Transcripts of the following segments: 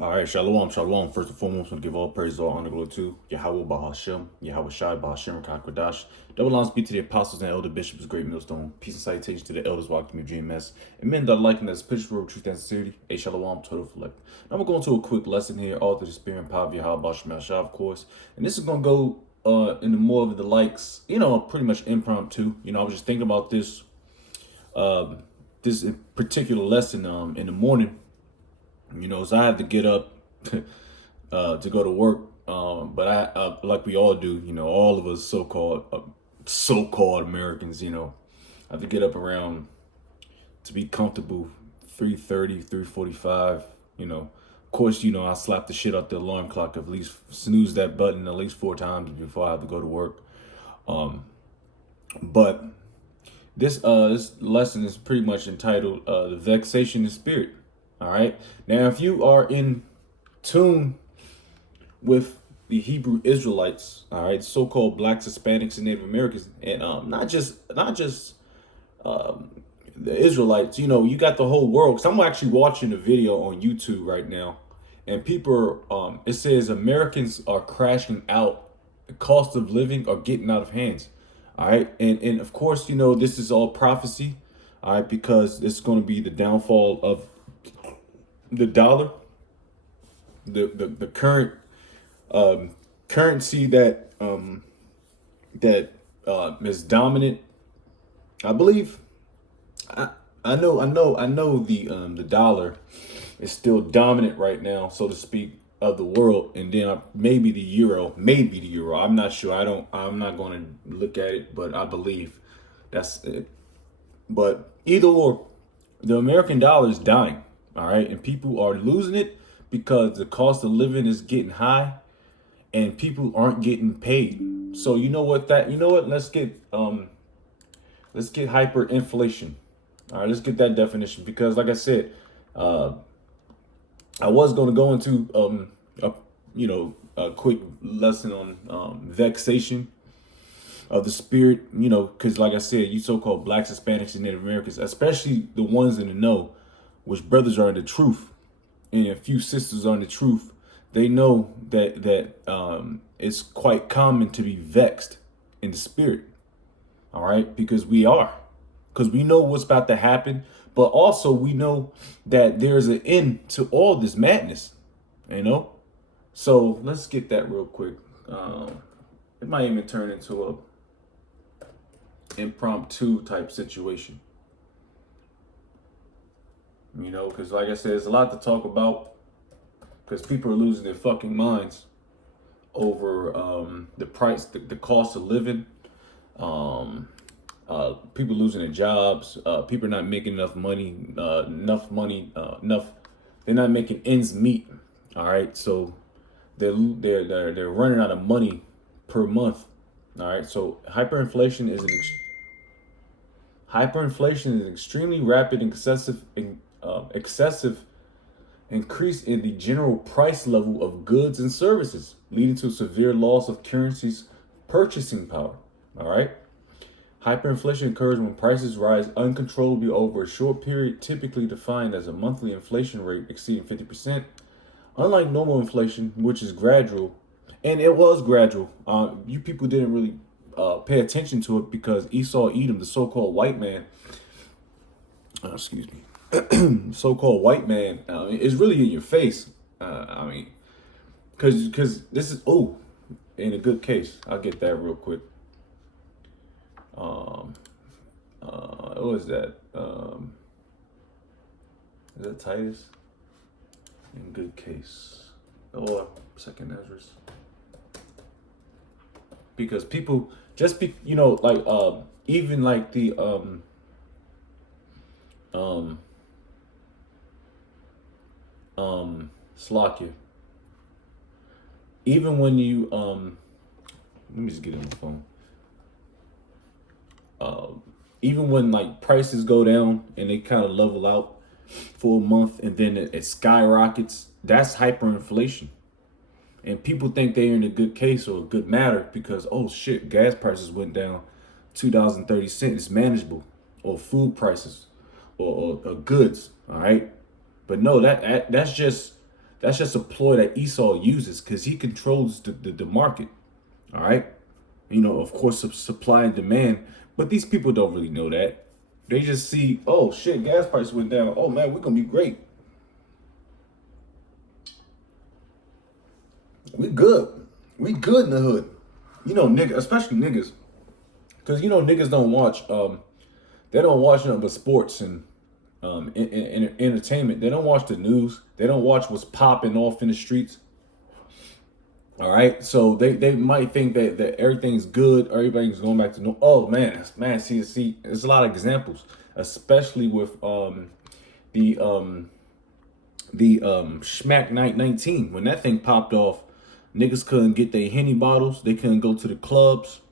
All right, shalom, shalom. First and foremost, I want to give all praise, all honor, glory to Yahweh Bahashem, Yahweh Shai Bahashem, Kakwadash. Double honors be to the apostles and elder bishops, great millstone. Peace and salutation to the elders walking me dream mess. And men that are liking this picture of truth and sincerity. A shalom, total select. Now we're going to a quick lesson here, all through the spirit and power of Yahweh Bahashem, Shai, of course. And this is going to go into more of the likes, pretty much impromptu. I was just thinking about this particular lesson in the morning. So I had to get up to go to work. But like we all do, all of us so-called Americans, I have to get up around to be comfortable 3:30, 3:45. Of course, I slap the shit out the alarm clock, at least snooze that button at least 4 times before I have to go to work. But this lesson is pretty much entitled "The Vexation of the Spirit." All right. Now, if you are in tune with the Hebrew Israelites, all right, so-called blacks, Hispanics, and Native Americans, and not just the Israelites. You got the whole world. Cause I'm actually watching a video on YouTube right now, and people it says Americans are crashing out. The cost of living are getting out of hands. All right, and of course, this is all prophecy. All right, because it's going to be the downfall of the dollar, the current currency that is dominant. I believe. I know the dollar is still dominant right now, so to speak, of the world, and then maybe the euro. I'm not sure. I'm not going to look at it, but I believe that's it. But either or, the American dollar is dying. All right, and people are losing it because the cost of living is getting high, and people aren't getting paid. So you know what? Let's get hyperinflation. All right, let's get that definition because, like I said, uh, I was going to go into a quick lesson on vexation of the spirit. Because like I said, you so-called blacks, Hispanics, and Native Americans, especially the ones in the know, which brothers are in the truth, and a few sisters are in the truth, they know that it's quite common to be vexed in the spirit. All right, because we know what's about to happen, but also we know that there's an end to all this madness. You know, so let's get that real quick. It might even turn into a impromptu type situation. Because like I said, there's a lot to talk about. Because people are losing their fucking minds over the price, the cost of living. People losing their jobs. People are not making enough money. Enough. They're not making ends meet. All right, so they're running out of money per month. All right, so hyperinflation is an extremely rapid and excessive increase in the general price level of goods and services, leading to severe loss of currency's purchasing power. All right. Hyperinflation occurs when prices rise uncontrollably over a short period, typically defined as a monthly inflation rate exceeding 50%. Unlike normal inflation, which is gradual, and it was gradual, you people didn't really pay attention to it because Esau Edom, the so-called white man, excuse me, so-called white man, is really in your face. Because this is in a good case. I'll get that real quick. What is that? Is that Titus? In good case. Or second Ezra's. Because people just be like even like the Slovakia. Even when you let me just get on the phone. Even when like prices go down and they kind of level out for a month and then it skyrockets, that's hyperinflation. And people think they're in a good case or a good matter because, oh shit, gas prices went down $2.30. It's manageable. Or food prices or goods. All right. But no, That's just a ploy that Esau uses because he controls the market. All right. Of course, supply and demand. But these people don't really know that. They just see, oh shit, gas price went down. Oh man, we're gonna be great. We good. We good in the hood. Niggas, especially niggas, because niggas don't watch. They don't watch nothing but sports and entertainment. They don't watch the news. They don't watch what's popping off in the streets. All right, so they might think that everything's good, or everything's going back to normal. Oh man, see, there's a lot of examples, especially with the Schmack Night 19 when that thing popped off. Niggas couldn't get their Henny bottles. They couldn't go to the clubs.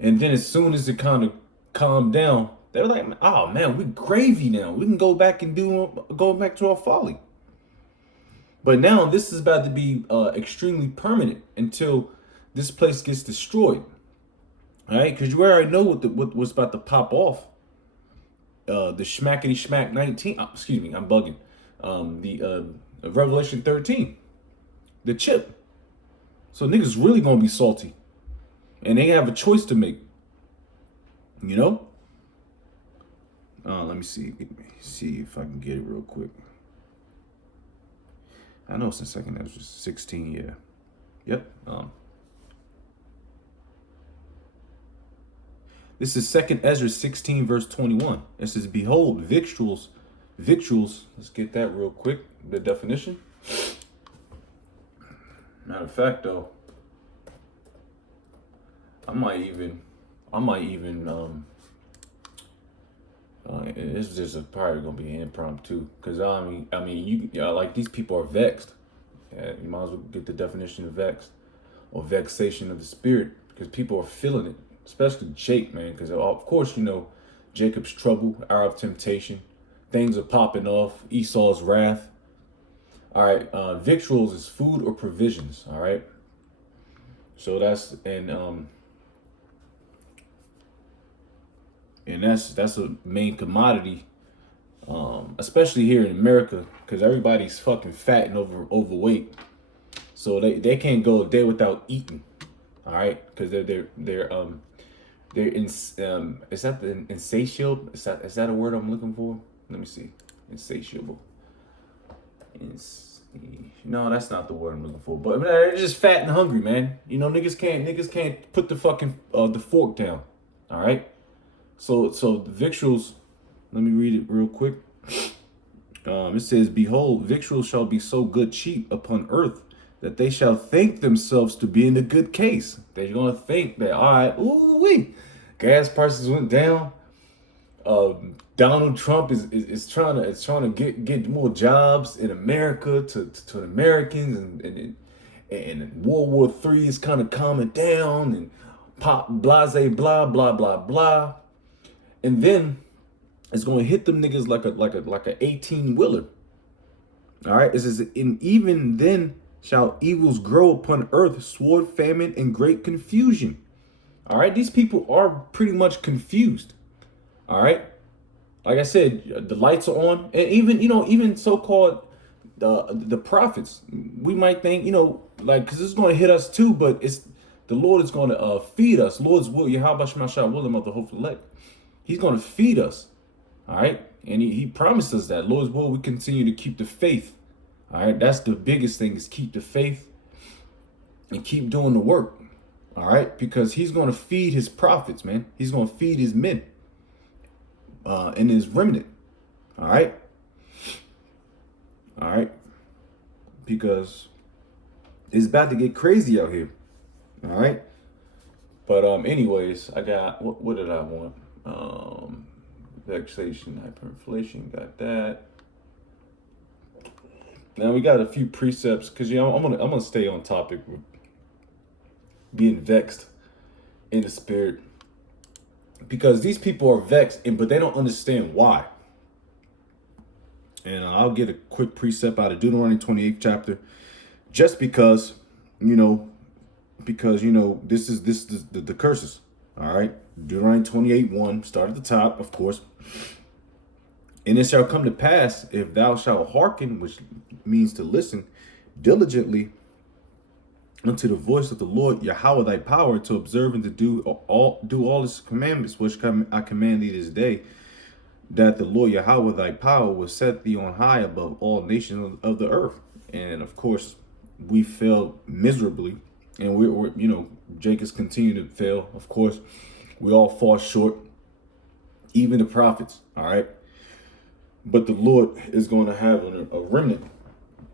And then as soon as it kind of calmed down, they were like, oh man, we gravy now. We can go back to our folly. But now this is about to be extremely permanent until this place gets destroyed. All right, because you already know what's about to pop off. The Schmackety Schmack 19. Oh, excuse me, I'm bugging. The Revelation 13. The chip. So niggas really gonna be salty. And they have a choice to make. Let me see if I can get it real quick. I know it's in second Ezra 16, yeah. Yep. This is second Ezra 16, verse 21. It says, behold, victuals. Let's get that real quick. The definition. Matter of fact, though, I might even it's just probably gonna be an impromptu because like these people are vexed. Yeah, you might as well get the definition of vexed or vexation of the spirit because people are feeling it, especially Jake, man. Because of course Jacob's trouble, hour of temptation, things are popping off. Esau's wrath. All right, victuals is food or provisions. All right, so that's and that's a main commodity, especially here in America, because everybody's fucking fat and overweight, so they can't go a day without eating. All right, because they're in is that the insatiable? Is that a word I'm looking for? Let me see, insatiable. No, that's not the word I'm looking for. But they're just fat and hungry, man. Niggas can't put the fucking the fork down. All right. So the victuals, let me read it real quick. It says, behold, victuals shall be so good cheap upon earth that they shall think themselves to be in a good case. They're gonna think that, all right, gas prices went down. Donald Trump is trying to get more jobs in America to Americans, and World War III is kind of calming down, and pop blase blah blah blah blah, and then it's going to hit them niggas like a 18-wheeler. All right, it says, and even then shall evils grow upon earth, sword, famine, and great confusion. All right, these people are pretty much confused. All right. Like I said, the lights are on, and even so-called the prophets. We might think, because it's going to hit us too, but it's the Lord is going to feed us. Lord's will, Yahweh Shemashah will of the hopeful elect. He's going to feed us, all right, and he promised us that Lord's will. We continue to keep the faith, all right. That's the biggest thing, is keep the faith and keep doing the work, all right, because He's going to feed His prophets, man. He's going to feed His men. And his remnant. All right, because it's about to get crazy out here. All right, but anyways, I got what did I want? Vexation, hyperinflation, got that. Now we got a few precepts because I'm gonna stay on topic with being vexed in the spirit. Because these people are vexed, but they don't understand why. And I'll get a quick precept out of Deuteronomy 28th chapter, just because, this is the curses. All right, Deuteronomy 28:1, start at the top, of course. And it shall come to pass, if thou shalt hearken, which means to listen diligently unto the voice of the Lord Yahweh thy power, to observe and to do all his commandments, which I command thee this day, that the Lord Yahweh thy power will set thee on high above all nations of the earth. And of course, we failed miserably, and we're Jacob's continue to fail. Of course, we all fall short, even the prophets. All right, but the Lord is going to have a remnant,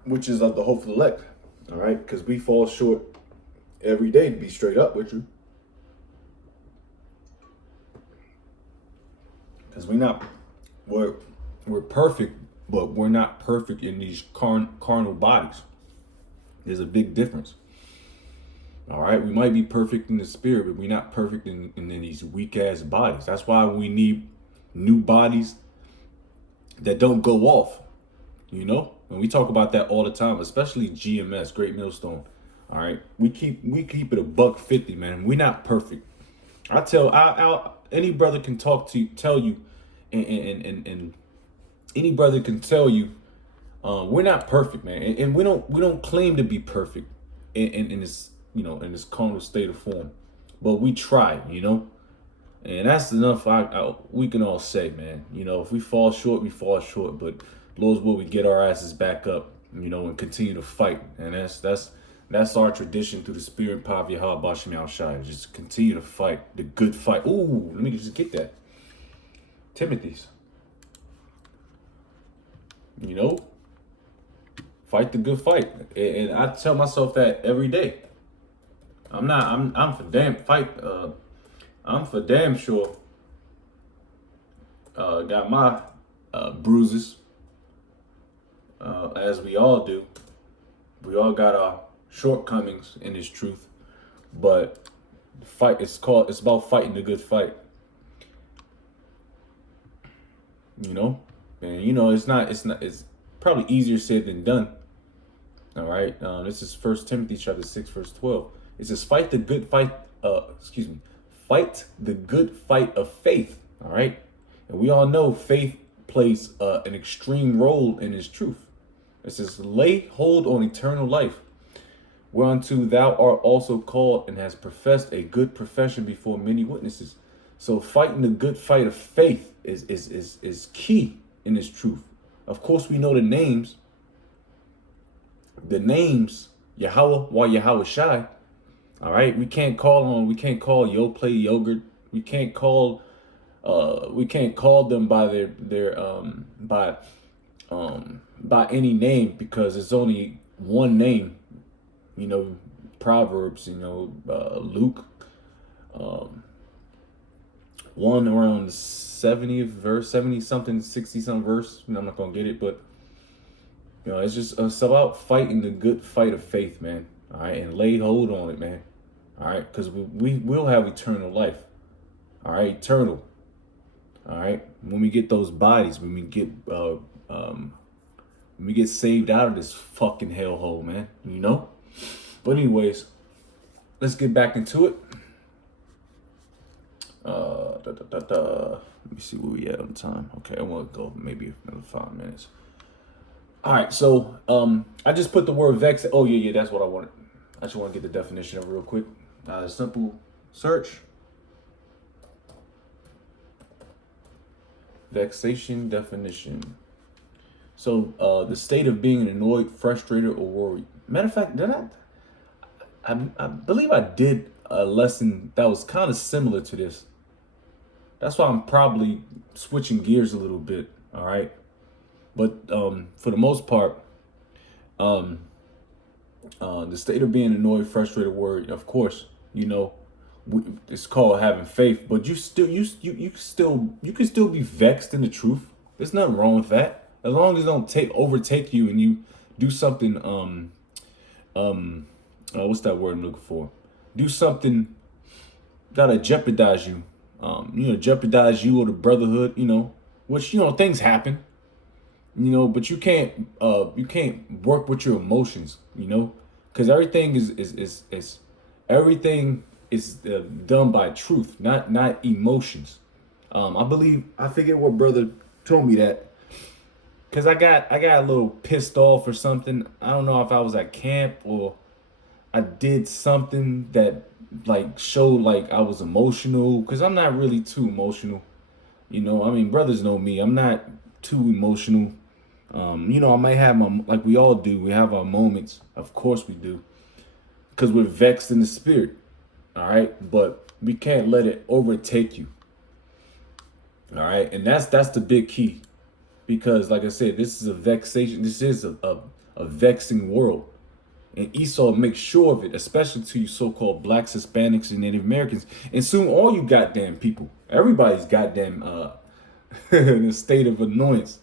which is of the hopeful elect. All right, because we fall short every day, to be straight up with you. Because we're perfect, but we're not perfect in these carnal bodies. There's a big difference. All right, we might be perfect in the spirit, but we're not perfect in these weak ass bodies. That's why we need new bodies that don't go off. And we talk about that all the time, especially GMS, Great Millstone. All right, we keep it $150, man. We're not perfect. Any brother can tell you, and any brother can tell you, we're not perfect, man, and we don't claim to be perfect in this in this carnal state of form, but we try, and that's enough. We can all say, man, if we fall short, we fall short, but Lord's will, we get our asses back up, and continue to fight, and that's our tradition through the spirit and power of Yahweh Bashim Al Shai. Just continue to fight the good fight. Ooh, let me just get that. Timothy's. Fight the good fight. And I tell myself that every day. I'm for damn sure got my bruises, as we all do. We all got our shortcomings in this truth, but it's about fighting the good fight. And it's probably easier said than done. All right, this is 1 Timothy chapter 6 verse 12. It says, fight the good fight of faith. All right, and we all know faith plays an extreme role in this truth. It says, lay hold on eternal life, whereunto thou art also called, and hast professed a good profession before many witnesses. So fighting the good fight of faith is key in this truth. Of course, we know the names. Yahweh, while Yahweh Shai. All right, we can't call Yo Play Yogurt. We can't call them by by any name, because it's only one name. Proverbs, Luke, 1 around the 70th verse, 70 something, 60 some verse. I'm not gonna get it, but it's about fighting the good fight of faith, man. All right, and lay hold on it, man. All right, because we will have eternal life. All right, eternal. All right, when we get those bodies, when we get saved out of this fucking hellhole, man. But anyways, let's get back into it. Let me see where we at on time. Okay, I want to go maybe another 5 minutes. All right, so I just put the word vex. Oh yeah, that's what I wanted. I just want to get the definition of it real quick. A simple search. Vexation definition. So the state of being annoyed, frustrated, or worried. Matter of fact, I believe I did a lesson that was kind of similar to this. That's why I'm probably switching gears a little bit. All right. But for the most part, the state of being annoyed, frustrated, worried, of course, it's called having faith. But you can still be vexed in the truth. There's nothing wrong with that, as long as it don't overtake you and you do something. What's that word I'm looking for? Do something that'll jeopardize you. Jeopardize you or the brotherhood. Which things happen. But you can't work with your emotions, because everything is done by truth, not emotions. I forget what brother told me that, Cause I got a little pissed off or something. I don't know if I was at camp or I did something that like showed like I was emotional. Cause I'm not really too emotional. You know, I mean, brothers know me. I'm not too emotional. You know, I might have my, like we all do. We have our moments. Of course we do. Cause we're vexed in the spirit. All right, but we can't let it overtake you. All right, and that's the big key. Because like I said, this is a vexation. This is a vexing world. And Esau makes sure of it, especially to you so-called blacks, Hispanics, and Native Americans. And soon all you goddamn people. Everybody's goddamn in a state of annoyance.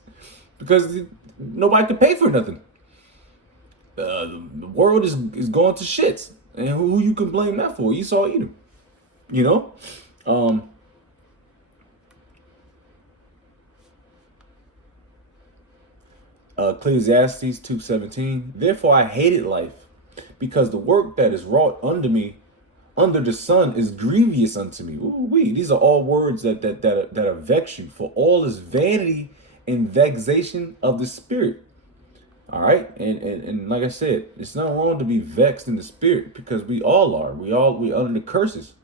Because nobody can pay for nothing. The world is going to shits. And who you can blame that for? Esau either. You know? Um, Ecclesiastes 2:17. Therefore I hated life, because the work that is wrought under me, under the sun, is grievous unto me. Ooh-wee. These are all words that are vex you. For all is vanity and vexation of the spirit. All right, and like I said, it's not wrong to be vexed in the spirit because we all are. We under the curses,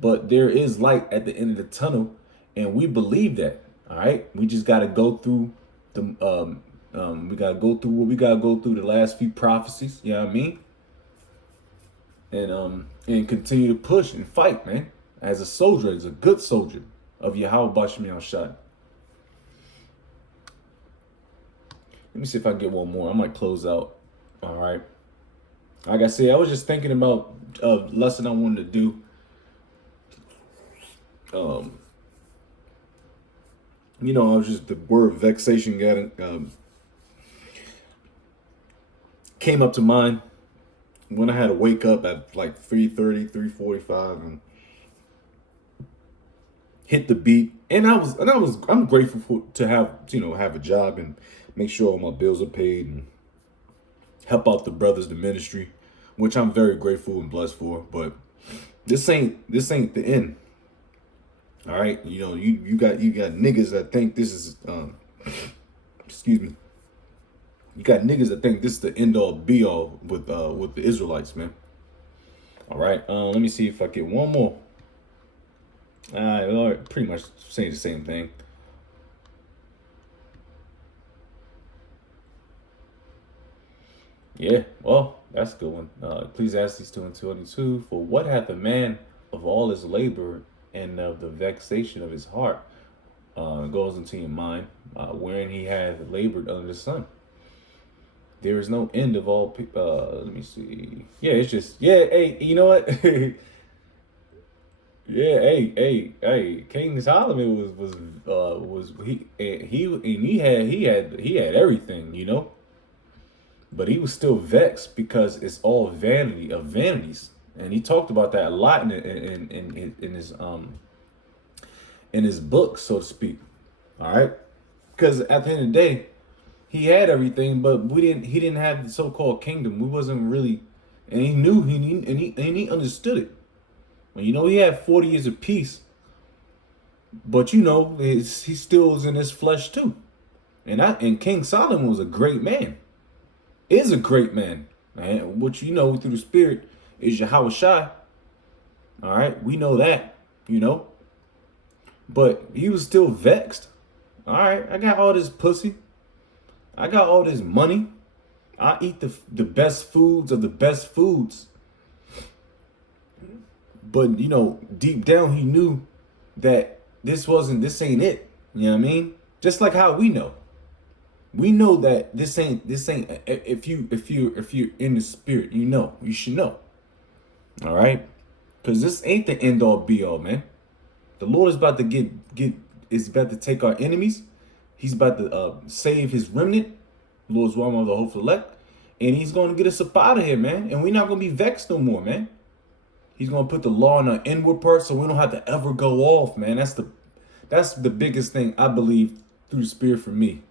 but there is light at the end of the tunnel, and we believe that. All right, we just got to go through the we got to go through what we got to go through the last few prophecies. You know what I mean? And continue to push and fight, man. As a soldier, as a good soldier of Yahweh Bashim Yahushua. Let me see if I can get one more. I might close out. All right. Like I said, I was just thinking about a lesson I wanted to do. You know, I was just, the word vexation came up to mind when I had to wake up at like 3:30, 3:45 and hit the beat. And I'm grateful to have a job and make sure all my bills are paid and help out the brothers, the ministry, which I'm very grateful and blessed for. But this ain't the end. All right, you know, you got niggas that think this is excuse me. You got niggas that think this is the end all be all with the Israelites, man. All right, let me see if I get one more. Pretty much saying the same thing. Yeah, well, that's a good one. Ecclesiastes 2:22. For what hath a man of all his labor and of the vexation of his heart goes into your mind, wherein he hath labored under the sun. There is no end of all people. Let me see. Yeah, it's just, yeah, hey, you know what? Yeah, hey, King Solomon was he had everything, you know? But he was still vexed because it's all vanity of vanities, and he talked about that a lot in his book, so to speak. All right, because at the end of the day, he had everything, but he didn't have the so-called kingdom. We wasn't really, and he knew he understood it. Well, you know, he had 40 years of peace, but you know, he still was in his flesh too. And King Solomon was a great man. Is a great man. And what you know through the spirit is Yahweh Shai. All right, we know that, you know. But he was still vexed. All right, I got all this pussy. I got all this money. I eat the best foods of the best foods. But, you know, deep down he knew that this ain't it. You know what I mean? Just like how we know. We know that this ain't if you're in the spirit, you should know. All right? Because this ain't the end all be all, man. The Lord is about to is about to take our enemies. He's about to save his remnant. Lord's one of the hopeful elect. And he's going to get us up out of here, man. And we're not going to be vexed no more, man. He's going to put the law in our inward part so we don't have to ever go off, man. That's the biggest thing I believe through the spirit for me.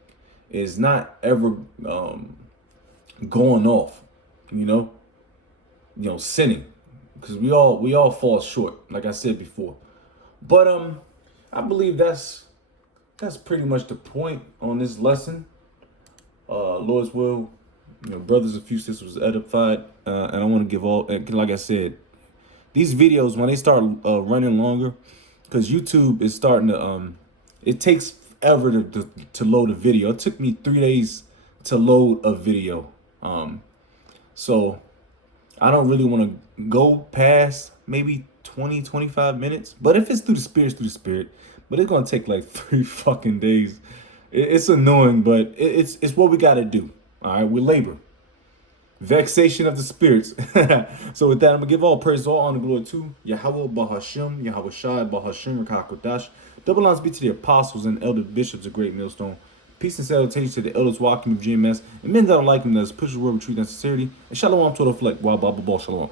Is not ever going off, you know, sinning, because we all fall short, like I said before. But I believe that's pretty much the point on this lesson. Lord's will, brothers and few sisters was edified, and I want to give all. And like I said, these videos when they start running longer, because YouTube is starting to it takes forever to load a video. It took me 3 days to load a video. So I don't really want to go past maybe 20-25 minutes. But if it's through the spirit, it's through the spirit. But it's gonna take like 3 fucking days. It's annoying, but it's what we gotta do. All right, we labor. Vexation of the spirits. So with that, I'm gonna give all praise, all honor, glory to Yahweh Bahashim, Yahweh Shai Bahashim Rakakodash. Double honors be to the apostles and elder bishops of Great Millstone. Peace and salutation to the elders walking with GMS and men that don't like him, that's push the word with truth and sincerity. And shalom to the fleck. Wow, Baba Shalom.